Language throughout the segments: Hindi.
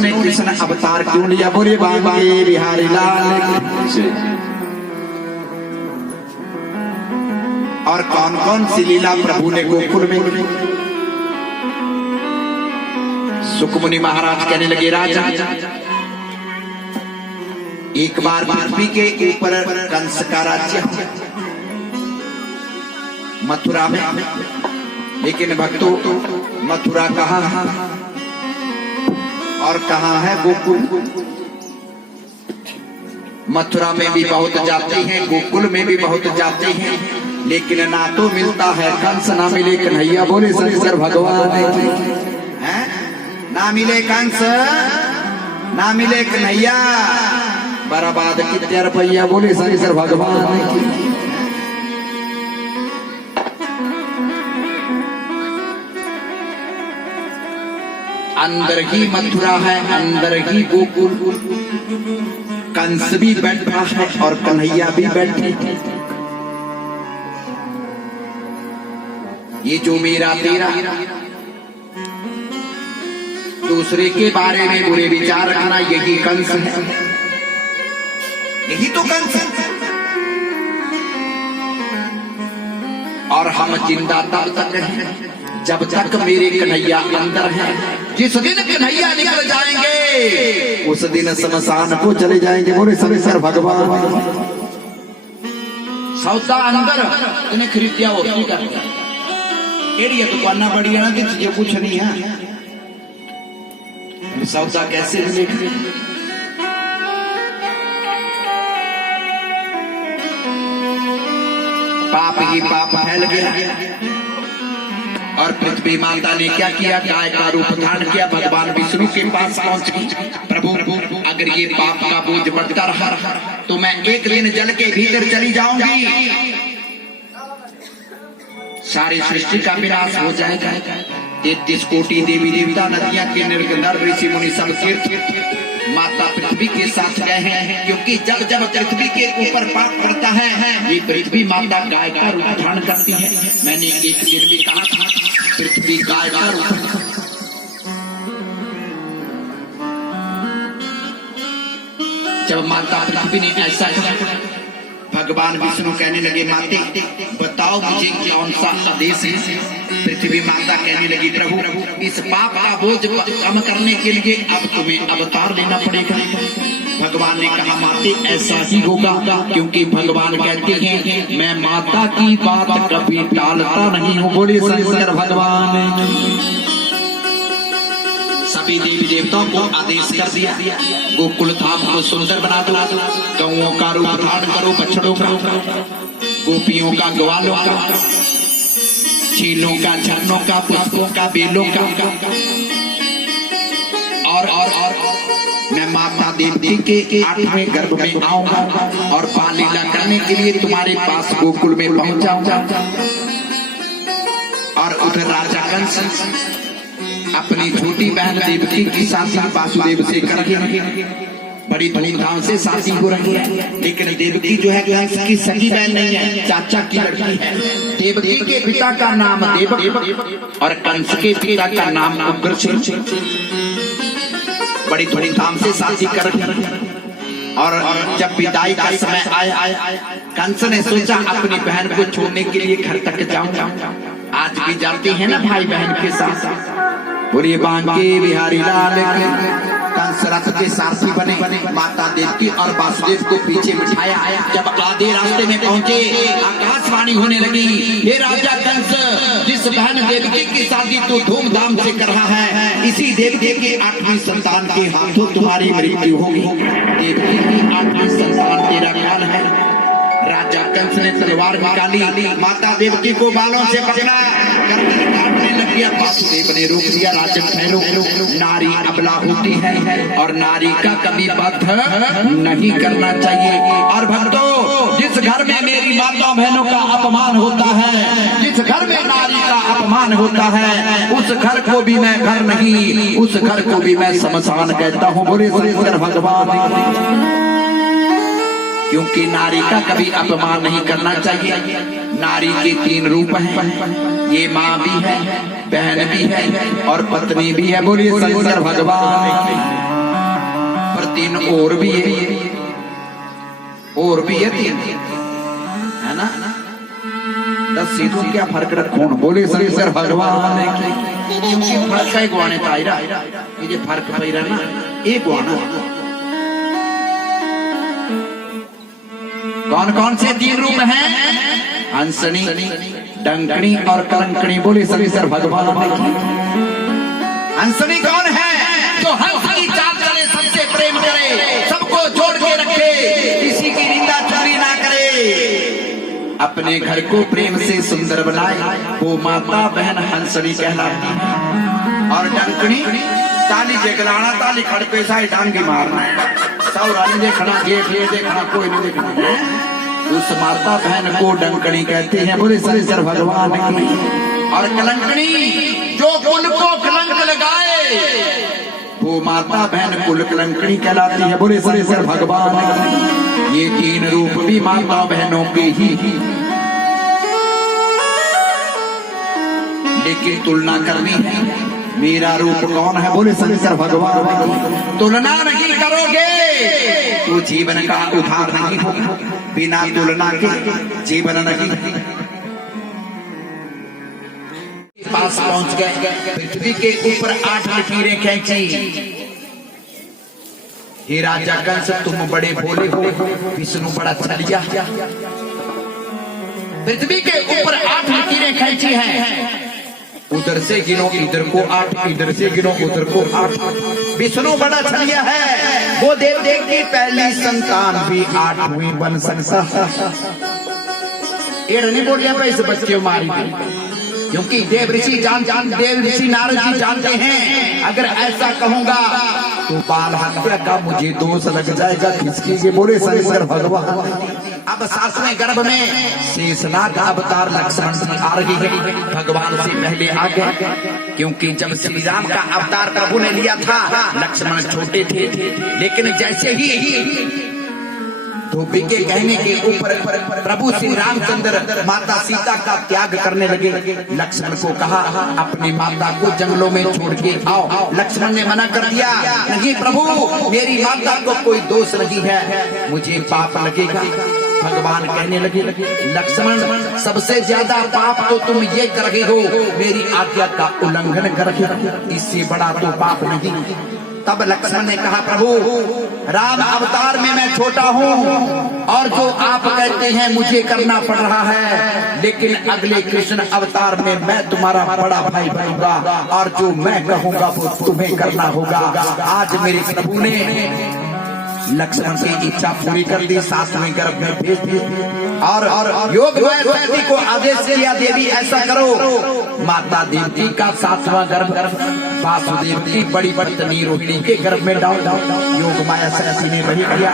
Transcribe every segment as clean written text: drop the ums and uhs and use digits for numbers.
विष्णु ने कृष्ण अवतार क्यों लिया? बोले बांके बिहारी लाल की। और कौन कौन सी लीला प्रभु ने गोकुल में की? सुखमुनि महाराज कहने लगे, राजा एक बार पृथ्वी के ऊपर कंस का राज्य मथुरा में, लेकिन भक्तों मथुरा कहाँ है और कहाँ है गोकुल? मथुरा में भी बहुत जाते हैं, गोकुल में भी बहुत जाते हैं, लेकिन ना तो मिलता है कंस, ना मिले कन्हैया। बोले शंकर भगवान है, ना मिले कंस, ना मिले कन्हैया, बर्बाद कितने रुपया। बोले शंकर भगवान। अंदर ही मथुरा है, अंदर ही गोकुल, कंस भी बैठा है और कन्हैया भी बैठे। ये जो मेरा तेरा दूसरे के बारे में बुरे विचार रखना, यही कंस है, यही तो कंस है। और हम जिंदा तब तक हैं जब तक मेरे कन्हैया अंदर है। जिस दिन कन्हैया निकल जाएंगे उस दिन शमशान को चले जाएंगे। बोले शंकर भगवान। सौदा अंदर इन्हें खरीद दिया हो क्या करता? एरिया दुकाना बड़ी है ना, कि ये कुछ नहीं है, सौदा कैसे मिलेगा? पाप ही पाप फैल गया और पृथ्वी माता ने क्या किया? गाय का रूप धारण किया, भगवान विष्णु के पास पहुंच गई। प्रभु अगर ये पाप का बोझ बढ़ता रहा तो मैं एक दिन जल के भीतर चली जाऊंगी, सारी सृष्टि का विनाश हो जाएगा। 33 कोटि देवी देवता, नदियां, किन्नर नर ऋषि मुनि सब तीर्थ माता पृथ्वी के साथ गए हैं, क्योंकि जब जब पृथ्वी के ऊपर पाप पड़ता है ये पृथ्वी माता गाय का रूप धारण करती है। मैंने एक दिन भी कहा था पृथ्वी गाय का रूप। जब माता पृथ्वी ने ऐसा किया, भगवान विष्णु कहने लगे, माते बताओ मुझे कौन सा आदेश है? पृथ्वी माता कहने लगी, प्रभु इस पाप का बोझ कम करने के लिए अब तुम्हें अवतार लेना पड़ेगा। भगवान ने कहा, माते ऐसा ही होगा, क्योंकि भगवान कहते हैं मैं माता की बात कभी टालता नहीं हूँ। बोले शंकर भगवान। सभी देवी देवताओं को आदेश कर दिया, गोकुल धाम को सुंदर बना दो, गौओं का रूप धारण करो, बछड़ों का, गोपियों का, ग्वालों का, झीलों का, झरनों का, पुष्पों का, बेलों का, और मैं माता देवी के 8वें गर्भ में आऊंगा और बाल लीला करने के लिए तुम्हारे पास गोकुल में पहुंच जाऊंगा। और उधर राजा कंस अपनी छोटी बहन देवकी की शादी वासुदेव से करके बड़ी धूमधाम से शादी हो रही है, लेकिन देवकी जो है कंस की सगी बहन नहीं है, चाचा की लड़की है। देवकी के पिता का नाम देवक और कंस के पिता का नाम उग्रसेन। बड़ी धूमधाम से शादी कर रही है। और जब विदाई का समय आया, कंस ने सोचा अपनी बहन को छोड़ने के लिए घर तक जाऊंगा। आज भी जाते हैं ना भाई बहन के साथ। बोलिए बांके बिहारी लाल की। कंस रथ के सारथी बने, माता देवकी और वासुदेव को पीछे बिठाया। जब आधे रास्ते में पहुंचे, आकाशवाणी होने लगी, हे राजा कंस, जिस बहन देवकी की शादी तू धूमधाम से कर रहा है, इसी देवकी के 8वीं संतान के हाथों तुम्हारी मृत्यु होगी। देवकी की 8वीं संतान तेरा ख्याल है। राजा कंस ने तलवार निकाली, माता देवकी को बालों से पकड़ा, गर्दन काटने लग गया। वासुदेव ने रोक दिया, राजन ठहरो, नारी अबला होती है और नारी का कभी वध नहीं करना चाहिए। और भक्तों, जिस घर में मेरी माता बहनों का अपमान होता है, जिस घर में नारी का अपमान होता है, उस घर को भी मैं घर नहीं, उस घर को भी मैं शमशान कहता हूँ। बोले शंकर भगवान। क्योंकि नारी का कभी अपमान नहीं करना चाहिए। नारी के 3 रूप हैं, ये माँ भी है, बहन भी है और पत्नी भी है। बोलिए शंकर भगवान। तीन और भी है, और भी है तीन, है ना? 10 सीधों क्या फर्क रखो बोले सर भगवान क्योंकि फर्क है गुआने तायरा ये फर्क पैरा ना एक गुआना। कौन कौन से 3 रूप हैं? हंसनी, डंकनी और कलंकनी। बोले सर भगवान। हंसनी कौन है? जो हंस की चाल चले, सबसे प्रेम करे, सबको जोड़ के रखे, किसी की निंदा चोरी ना करे, अपने घर को प्रेम से सुंदर बनाए, वो माता बहन हंसनी कहलाती है। और डंकनी ताली जगलाना, ताली खड़पे साई डांगी मारना, सौरा नहीं देखना, गेट ये देखना, कोई नहीं देखना। उस माता बहन को डंकनी कहते हैं। बोले सर भगवान की। और कलंकनी जो कुल को कलंक लगाए, वो माता बहन कुल कलंकनी कहलाती है। बोले सर भगवान की। ये 3 रूप भी माता बहनों के ही, लेकिन तुलना करनी है, मेरा रूप कौन है? बोले सर भगवान। तुलना नहीं करोगे तो जीवन का उद्धार नहीं होगा, बिना तुलना के जीवन नहीं। पास पहुंच गए, पृथ्वी के ऊपर 8 लकीरें खींची। हे राजा कंस, तुम बड़े भोले हो, विष्णु बड़ा छलिया। पृथ्वी के ऊपर 8 लकीरें खींची हैं, उधर से गिनो इधर को 8, इधर से गिनो उधर को 8। विष्णु बड़ा छलिया है, वो देव की पहली संतान भी 8वीं बन सकता। ये नहीं बोल रहा इस बच्चे को मारी थी, क्योंकि देव ऋषि देव ऋषि नारद जी जानते हैं, अगर ऐसा कहूंगा तो बाल हत्या का मुझे दोष लग जाएगा। किसकी? ये बोले सर भगवान। अब 7वें गर्भ में शेषनाग अवतार लक्ष्मण आ रही है, भगवान से पहले आ गए, क्योंकि जब श्री राम का अवतार प्रभु ने लिया था, लक्ष्मण छोटे थे, लेकिन जैसे ही धोबी के कहने के ऊपर प्रभु श्री रामचंद्र माता सीता का त्याग करने लगे, लक्ष्मण को कहा अपनी माता को जंगलों में छोड़ के आओ। लक्ष्मण ने मना कर दिया, नहीं प्रभु, मेरी माता को कोई दोष नहीं है, मुझे पाप लगेगा। भगवान कहने लगे, लक्ष्मण सबसे ज्यादा पाप तो तुम ये कर रहे हो, मेरी आज्ञा का उल्लंघन कर रहे हो, इससे बड़ा तो पाप नहीं। तब लक्ष्मण ने कहा, प्रभु राम अवतार में मैं छोटा हूँ, और जो आप कहते हैं मुझे करना पड़ रहा है, लेकिन अगले कृष्ण अवतार में मैं तुम्हारा बड़ा भाई बनूंगा, और जो मैं कहूँगा वो तुम्हें करना होगा। आज मेरे प्रभु ने लक्ष्मण की इच्छा पूरी कर दी, 7वें गर्भ में भेज दिए, और योग माया को आदेश किया, देवी ऐसा करो, माता देवकी का 7वां गर्भ वासुदेव की बड़ी पत्नी रोहिणी के गर्भ में डाल। योग माया शक्ति ने वही किया,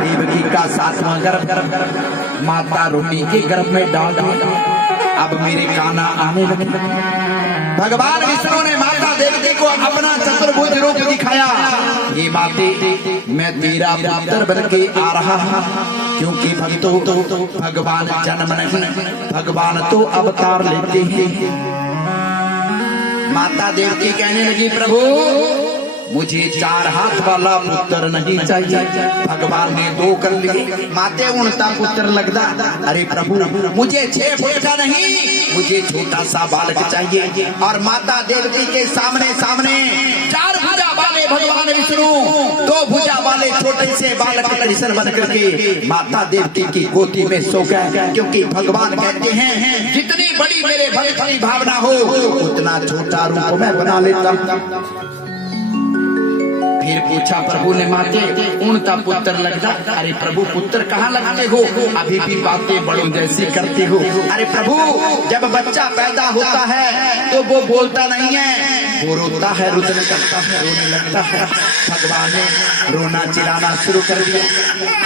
देवकी का 7वां गर्भ माता रोहिणी के गर्भ में डाल। अब मेरे काना आने लगे। भगवान विष्णु ने माता देवकी को अपना चतुर्भुज रूप दिखाया। ये बातें मैं तेरा पुत्र बन के आ रहा हूँ, क्योंकि भक्तों भगवान जन्म नहीं, भगवान तो अवतार लेते हैं। माता देवकी कहने लगी, प्रभु मुझे 4 हाथ वाला पुत्र नहीं चाहिए। भगवान ने 2 कर लिए, माते उनता पुत्र लगता। अरे प्रभु मुझे 6 फुट का नहीं, मुझे छोटा सा बालक चाहिए। और माता देवकी के सामने 4 भुजा वाले भगवान विष्णु, 2 भुजा वाले छोटे से बालक कृष्ण बन करके माता देवकी की गोदी में सो गए, क्योंकि भगवान कहते हैं जितनी बड़ी मेरे भक्त की भावना हो, उतना छोटा रूप मैं बना लेता। फिर पूछा प्रभु ने, माते उनका पुत्र लगता। अरे प्रभु पुत्र कहाँ लगते हो, अभी भी बातें बड़ों जैसी करते हो। अरे प्रभु जब बच्चा पैदा होता है तो वो बोलता नहीं है, वो रोता है, रुदन करता है, रोने लगता है। भगवान ने रोना चिल्लाना शुरू कर दिया,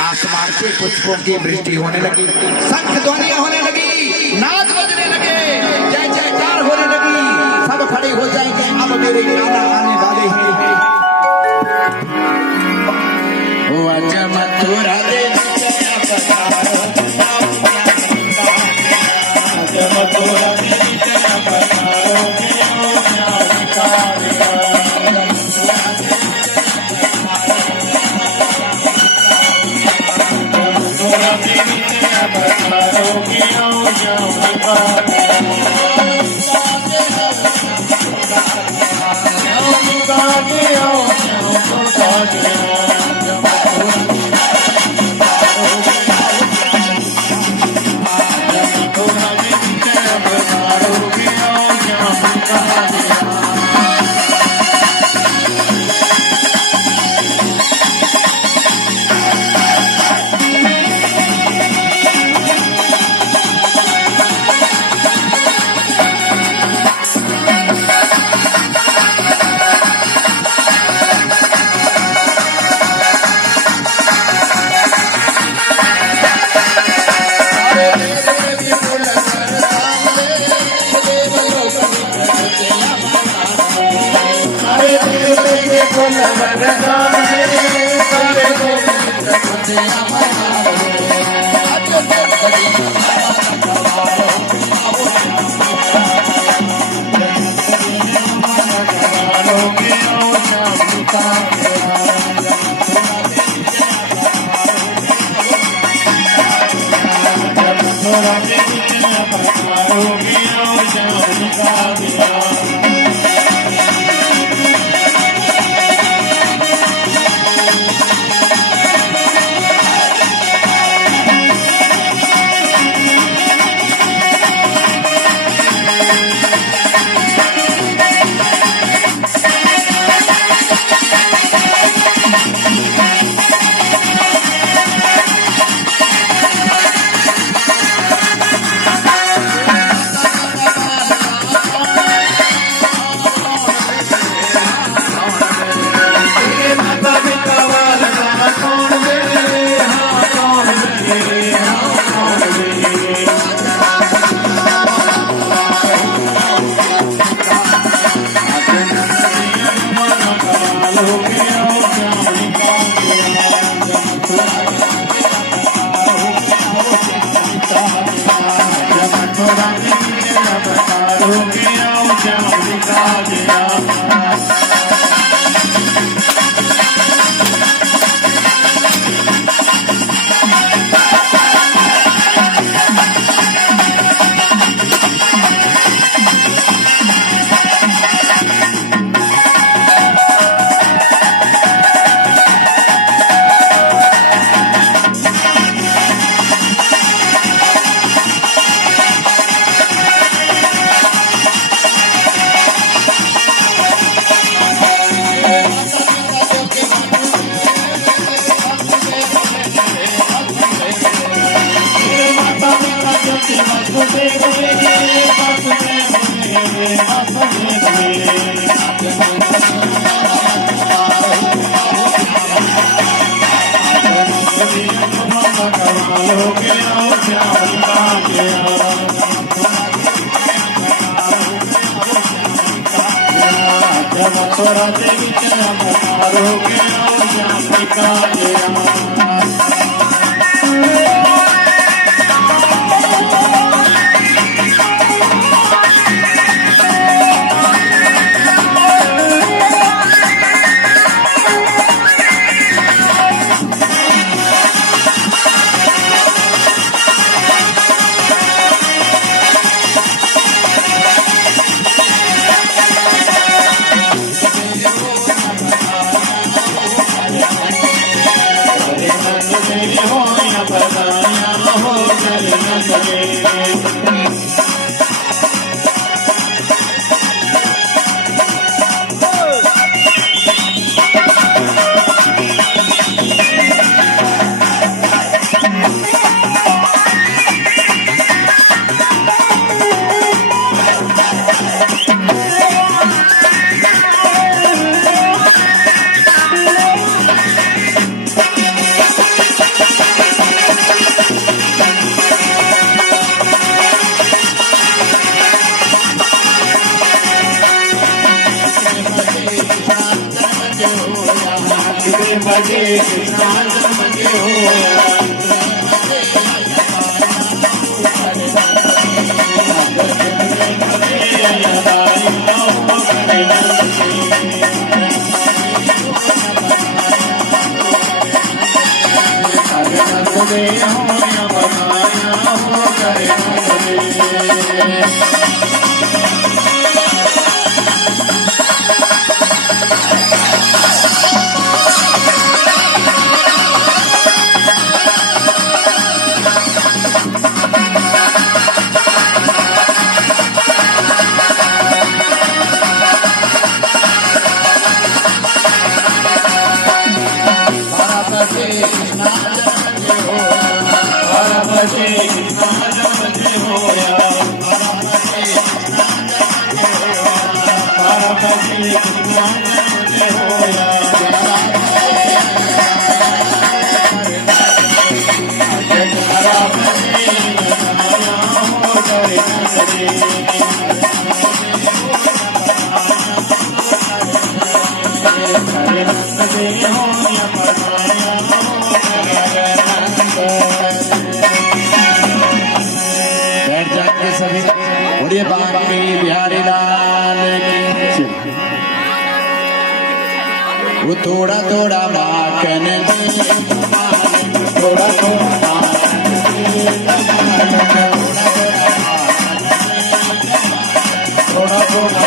आसमान से पुष्पों की वृष्टि होने लगी, शंख ध्वनियां होने लगी, नाच बजने लगे, जय जयकार होने लगी। सब खड़े हो जाएंगे, अब मेरे गाना आने वाले हैं। मथुरा Hare बैठ जाएंगे सभी। बोलिए बांके बिहारी लाल की। वो थोड़ा थोड़ा माखन दे, थोड़ा थोड़ा थोड़ा थोड़ा